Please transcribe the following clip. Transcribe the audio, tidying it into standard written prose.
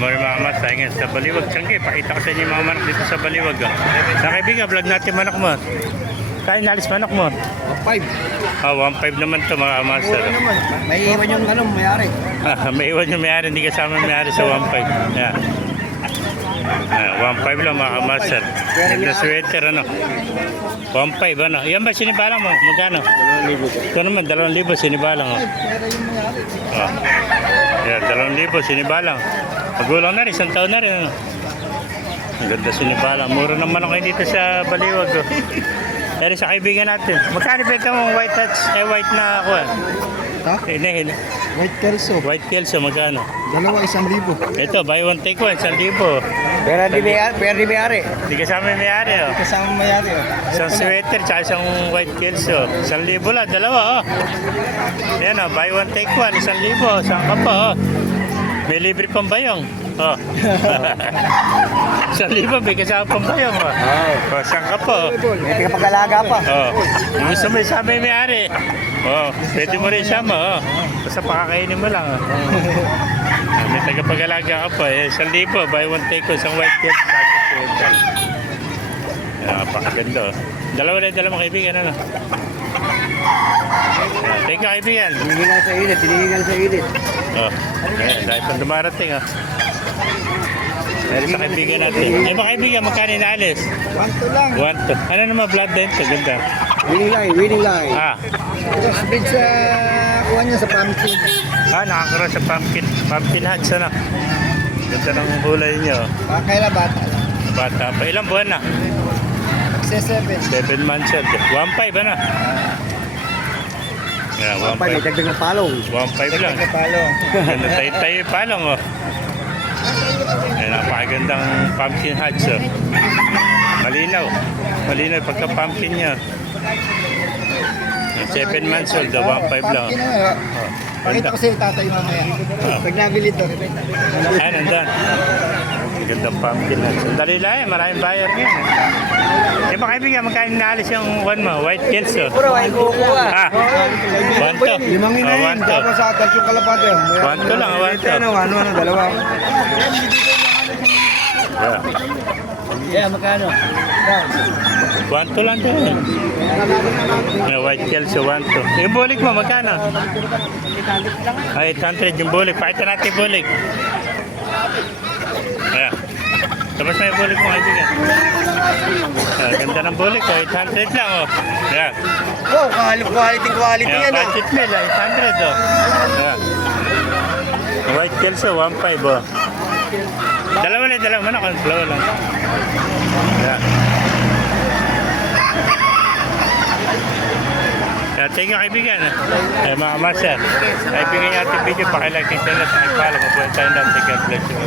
morning mga mas, tayo ngayon sa Baliwag. Tiyangge, pakita ko sa inyo yung mga manok dito sa Baliwag. Sa kaibigan, vlog natin manok mo. Kaya nalis manok mo. 5. 1.5 naman to mga master. Mura naman. May iwan yung may-ari. May iwan yung may-ari, hindi kasama yung may-ari sa 1.5. Yeah. 1.5 lang mga master. Ganda sweater ano. 1.5 ano. Yan ba sinibalang mo? Magkano? 2,000. Ito naman 2,000 sinibalang mo. Yan 2,000 sinibalang. Magulang na rin, isang taon na rin ano. Ang ganda sinibalang. Mura naman ako dito sa Baliwag. Pero sa kaibigan natin. Magkano benta mong white touch? White na ako. Ha? Hinahil. White Kelso. White Kelso, magkano? Dalawa, 1,000. Ito, buy one take one, 1,000. Pero di may-ari. Hindi kasama yung may-ari, oh. Kasama may-ari. Isang sweater, tsaka isang white Kelso. 1,000 lang, dalawa, oh. Yan, oh, buy one take one, 1,000. Saan ka pa, oh. May libre pang bayong. Oh. 1,000, may kasama pang bayong, oh. Oh, saan ka pa, oh. May pag-alaga pa. Oh. Kung gusto mo isama yung may-ari. Oh, pwede mo rin isama, oh. Basta pakakainin mo lang, oh. May tagapag-alaga ka pa, 1,000, buy one take one, isang white Kelso, tsaka sweater. Napakaganda, oh. Dalawa kaibigan, ano? Thank you, kaibigan. Tinihingan sa init. Oh, ayan, dahil pang dumarating, oh. Meron sa kaibigan natin. Ay ba kaibigan, magkano inaalis? 1 lang. 1, 2. Ano naman blood din to? Ganda. Winning line. Ito, split sa kuha niya sa pumpkin. Nakakaroon sa pumpkin hats, ano? Ganda ng kulay niyo. Kailan bata? Bata pa. Ilang buwan na? 7. 7 months old. 1.5, ano? Yeah, 1.5. May dagdag ng palong. 1.5 lang. Ganda tayo yung palong, oh. Ayan, napakagandang pumpkin hats, oh. Malinaw yung pagka-pumpkin niya. 7 months old, 1.5 lang. Pakita ko sa'yo tatay mamaya. Pag nabili ito. Ayan, nandun. Gandang pumpkin hats. Dali lang, maraming buyer ngayon. Ba kaibigan, magkano naalis yung one mo? White Kelso. Puro ay kukuha. 1 Limang inahin. Tapos sa tatlong kalapate. 1 lang, 1 dalawa. Yeah, magkano? 1 lang din. White Kelso, 1 yung bulik mo, magkano? 800 yung bulik. Pakita natin yung bulik. Ayan. Tapos na yung bulik mo, kaibigan. Ganda ng bulik, 800 lang, oh. Ayan. Wow, quality yan, oh. Budget meal, 800, oh. Ayan. White Kelso, 1.5, oh. Dalawa manok, dalawa lang. Ayan. Thank you, kaibigan. Mga master, kaibigan niya ating video, pakilike yung channel, pakipala, mabuhay tayo natin. God bless you.